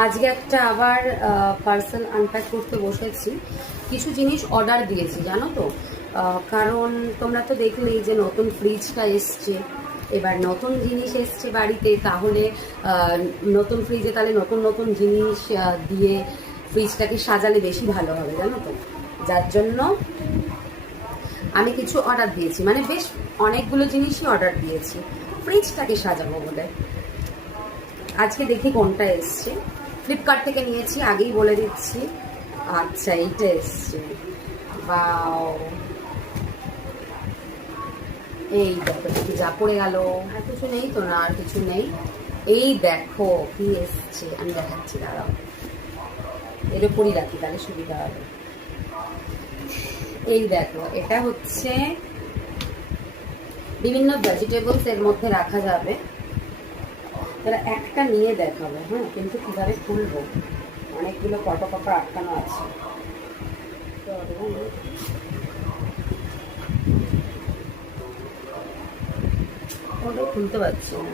আজকে একটা আবার পার্সেল আনপ্যাক করতে বসেছি। কিছু জিনিস অর্ডার দিয়েছি জানো তো, কারণ তোমরা তো দেখলেই যে নতুন ফ্রিজটা এসছে। এবার নতুন জিনিস এসছে বাড়িতে, তাহলে নতুন ফ্রিজে তাহলে নতুন নতুন জিনিস দিয়ে ফ্রিজটাকে সাজালে বেশি ভালো হবে জানো তো। যার জন্য আমি কিছু অর্ডার দিয়েছি, মানে বেশ অনেকগুলো জিনিসই অর্ডার দিয়েছি ফ্রিজটাকে সাজাবো বলে। আজকে দেখি কোনটা এসছে। ফ্লিপকার্ট থেকে নিয়েছি, আগেই বলে দিচ্ছি। আচ্ছা, এইটা এসছে। বাও, এই দেখো কি যা পড়ে গেল। আর কিছু নেই তো? না, আর কিছু নেই। এই দেখো কি এসছে, আমি দেখাচ্ছি, দাঁড়াও। এর উপরই রাখি তাহলে সুবিধা হবে। এই দেখো, এটা হচ্ছে বিভিন্ন ভেজিটেবলস এর মধ্যে রাখা যাবে। তারা একটা নিয়ে দেখাবো, হ্যাঁ, কিন্তু কিভাবে খুলবো, অনেকগুলো কটো আটকানো আছে। ওটাও খুলতে পারছি না।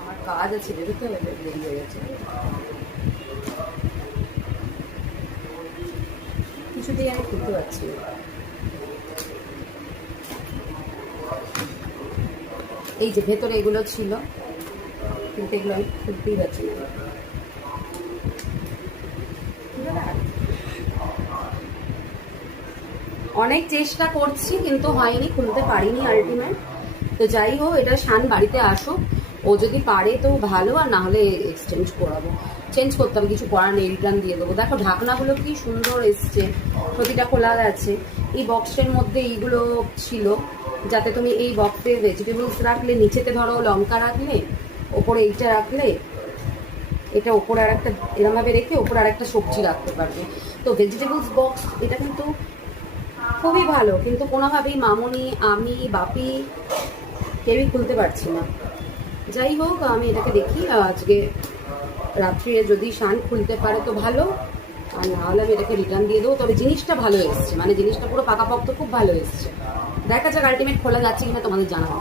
আমার কাজ আছে, বেরোতে হবে, দেরি হয়ে গেছে। কিছুতেই আমি খুলতে পারছি না। এই যে ভেতরে এগুলো ছিল, কিন্তু এগুলো আমি খুলতেই পারছি না। অনেক চেষ্টা করছি কিন্তু হয়নি, খুলতে পারিনি আলটিমেট। তো যাই হোক, এটা শান বাড়িতে আসুক, ও যদি পারে তো ভালো, আর না হলে এক্সচেঞ্জ করাবো। চেঞ্জ করতে হবে, কিছু করার নেই, রিটার্ন দিয়ে দেবো। দেখো ঢাকনাগুলো কি সুন্দর এসছে, প্রতিটা খোলা আছে। এই বক্সের মধ্যে এইগুলো ছিল, যাতে তুমি এই বক্সে ভেজিটেবলস রাখলে, নিচেতে ধরো লঙ্কা রাখলে, ওপরে এইটা রাখলে, এটা ওপরে আর একটা এরমভাবে রেখে ওপরে আর একটা সবজি রাখতে পারবে। তো ভেজিটেবলস বক্স এটা কিন্তু খুবই ভালো, কিন্তু কোনোভাবেই মামুনি, আমি, বাপি কেউই খুলতে পারছি না। যাই হোক, আমি এটাকে দেখি, আজকে রাত্রে যদি শান খুলতে পারে তো ভালো, আর নাহলে আমি এটাকে রিটার্ন দিয়ে দেবো। তবে জিনিসটা ভালো এসছে, মানে জিনিসটা পুরো পাকাপোক্ত খুব ভালো এসছে। দেখা যাক আলটিমেট খোলা যাচ্ছে কিনা, তোমাদের জানাবো।